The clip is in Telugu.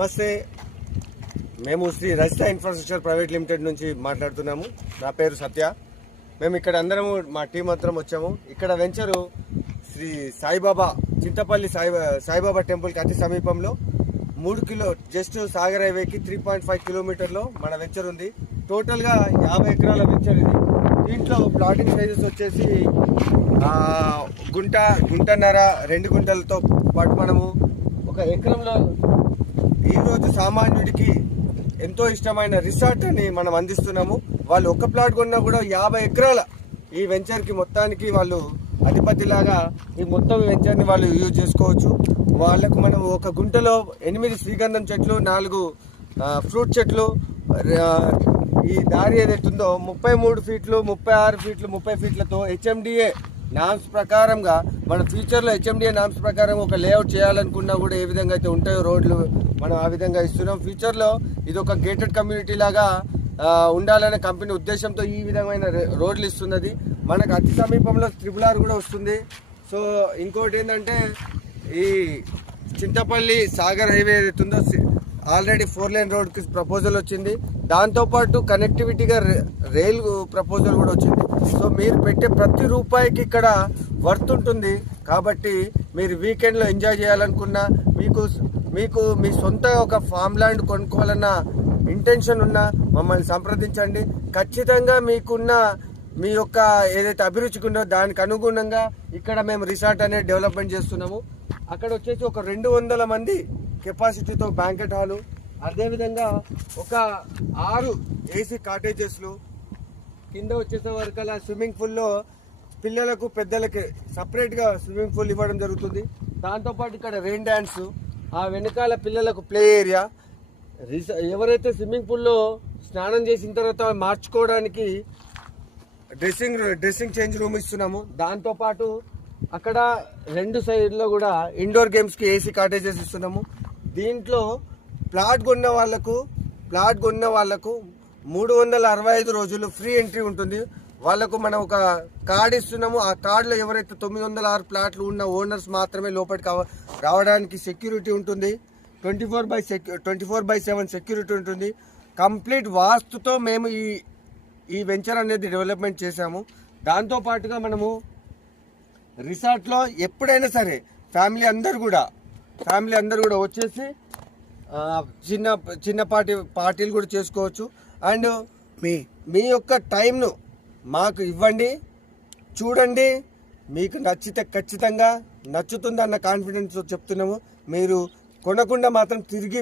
నమస్తే, మేము Sri Rajitha infrastructure private limited నుంచి మాట్లాడుతున్నాము. నా పేరు సత్య. మేము ఇక్కడ అందరము మా టీం అందరం వచ్చాము. ఇక్కడ వెంచరు శ్రీ సాయిబాబా చింతపల్లి సాయిబాబా టెంపుల్కి అతి సమీపంలో 3 కిలో జస్ట్ సాగర్ హైవేకి 3.5 కిలోమీటర్లో మన వెంచర్ ఉంది. టోటల్గా 50 ఎకరాల వెంచర్ ఇది. దీంట్లో ప్లాటింగ్ సైజెస్ వచ్చేసి గుంటన్నర 2 గుంటలతో పాటు మనము ఒక ఎకరంలో ఈరోజు సామాన్యుడికి ఎంతో ఇష్టమైన రిసార్ట్ అని మనం అందిస్తున్నాము. వాళ్ళు ఒక్క ప్లాట్ కొన్నా కూడా 50 ఎకరాల ఈ వెంచర్కి మొత్తానికి వాళ్ళు అధిపతిలాగా ఈ మొత్తం వెంచర్ని వాళ్ళు యూజ్ చేసుకోవచ్చు. వాళ్ళకు మనం ఒక గుంటలో 8 శ్రీగంధం చెట్లు, 4 ఫ్రూట్ చెట్లు, ఈ దారి ఏదైతుందో 33 ఫీట్లు, 36 ఫీట్లు, 30 ఫీట్లతో HMDA నామ్స్ ప్రకారంగా మన ఫ్యూచర్లో HMDA నామ్స్ ప్రకారం ఒక లేఅవుట్ చేయాలనుకున్నా కూడా ఏ విధంగా అయితే ఉంటాయో రోడ్లు మనం ఆ విధంగా ఇస్తున్నాం. ఫ్యూచర్లో ఇది ఒక గేటెడ్ కమ్యూనిటీ లాగా ఉండాలనే కంపెనీ ఉద్దేశంతో ఈ విధమైన రోడ్లు ఇస్తున్నది. మనకు అతి సమీపంలో RRR కూడా వస్తుంది. సో ఇంకోటి ఏంటంటే ఈ చింతపల్లి సాగర్ హైవే ఏదైతుందో ఆల్రెడీ 4 లేన్ రోడ్కి ప్రపోజల్ వచ్చింది. దాంతోపాటు కనెక్టివిటీగా రైల్ ప్రపోజల్ కూడా వచ్చింది. సో మీరు పెట్టే ప్రతి రూపాయికి ఇక్కడ వర్త్ ఉంటుంది. కాబట్టి మీరు వీకెండ్లో ఎంజాయ్ చేయాలనుకున్నా, మీకు మీ సొంత ఒక ఫామ్ ల్యాండ్ కొనుక్కోవాలన్న ఇంటెన్షన్ ఉన్నా మమ్మల్ని సంప్రదించండి. ఖచ్చితంగా మీకున్న మీ యొక్క ఏదైతే అభిరుచికి ఉందో దానికి అనుగుణంగా ఇక్కడ మేము రిసార్ట్ అనేది డెవలప్మెంట్ చేస్తున్నాము. అక్కడ వచ్చేసి ఒక 200 మంది కెపాసిటీతో బ్యాంకెట్ హాలు, అదేవిధంగా ఒక 6 AC కాటేజెస్లు, కింద వచ్చేసే వరకు అలా స్విమ్మింగ్ పూల్లో పిల్లలకు పెద్దలకి సపరేట్గా స్విమ్మింగ్ పూల్ ఇవ్వడం జరుగుతుంది. దాంతోపాటు ఇక్కడ రెయిన్ డ్యాన్స్, ఆ వెనకాల పిల్లలకు ప్లే ఏరియా, ఎవరైతే స్విమ్మింగ్ పూల్లో స్నానం చేసిన తర్వాత మార్చుకోవడానికి డ్రెస్సింగ్ చేంజ్ రూమ్ ఇస్తున్నాము. దాంతోపాటు అక్కడ 2 సైడ్లో కూడా ఇండోర్ గేమ్స్కి AC కాటేజెస్ ఇస్తున్నాము. దీంట్లో ప్లాట్ కొన్న వాళ్ళకు 365 రోజులు ఫ్రీ ఎంట్రీ ఉంటుంది. వాళ్ళకు మనం ఒక కార్డు ఇస్తున్నాము. ఆ కార్డులో ఎవరైతే 906 ప్లాట్లు ఉన్న ఓనర్స్ మాత్రమే లోపలికి రావడానికి సెక్యూరిటీ ఉంటుంది. 24/7 సెక్యూరిటీ ఉంటుంది. కంప్లీట్ వాస్తుతో మేము ఈ వెంచర్ అనేది డెవలప్మెంట్ చేశాము. దాంతోపాటుగా మనము రిసార్ట్లో ఎప్పుడైనా సరే ఫ్యామిలీ అందరు కూడా వచ్చేసి చిన్నపాటి పార్టీలు కూడా చేసుకోవచ్చు. అండ్ మీ యొక్క టైంను మాకు ఇవ్వండి, చూడండి. మీకు నచ్చితే ఖచ్చితంగా నచ్చుతుంది అన్న కాన్ఫిడెన్స్ చెప్తున్నాము. మీరు కొనకుండా మాత్రం తిరిగి